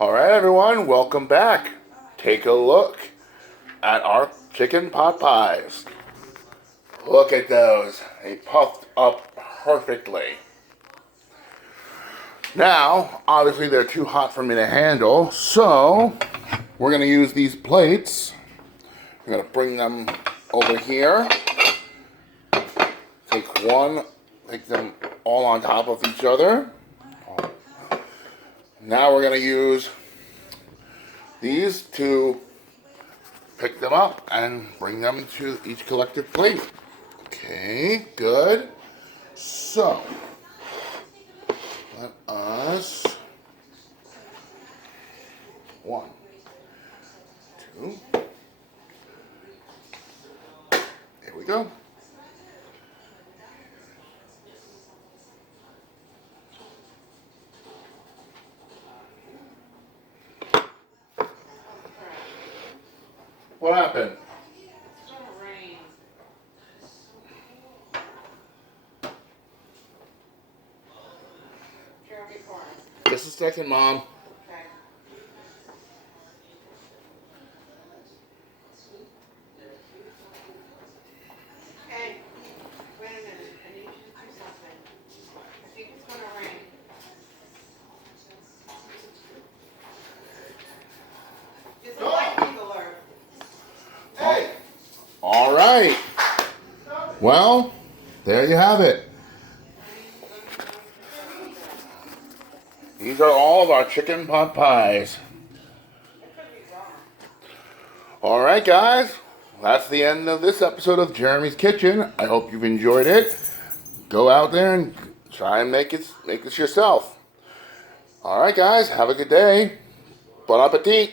Alright everyone, welcome back. Take a look at our chicken pot pies. Look at those. They puffed up perfectly. Now, obviously they're too hot for me to handle, so we're going to use these plates. We're going to bring them over here. Take them all on top of each other. Now we're going to use these to pick them up and bring them to each collective plate. Okay, good. So, let us, 1, 2, here we go. What happened? It's gonna rain. Jeremy Forrest. Just a second, Mom. Okay. Hey, wait a minute. I need you to do something. I think it's gonna rain. It's a lightning alert. Hey! All right. Well, there you have it. These are all of our chicken pot pies. All right, guys. That's the end of this episode of Jeremy's Kitchen. I hope you've enjoyed it. Go out there and try and make this yourself. All right, guys. Have a good day. Bon appetit.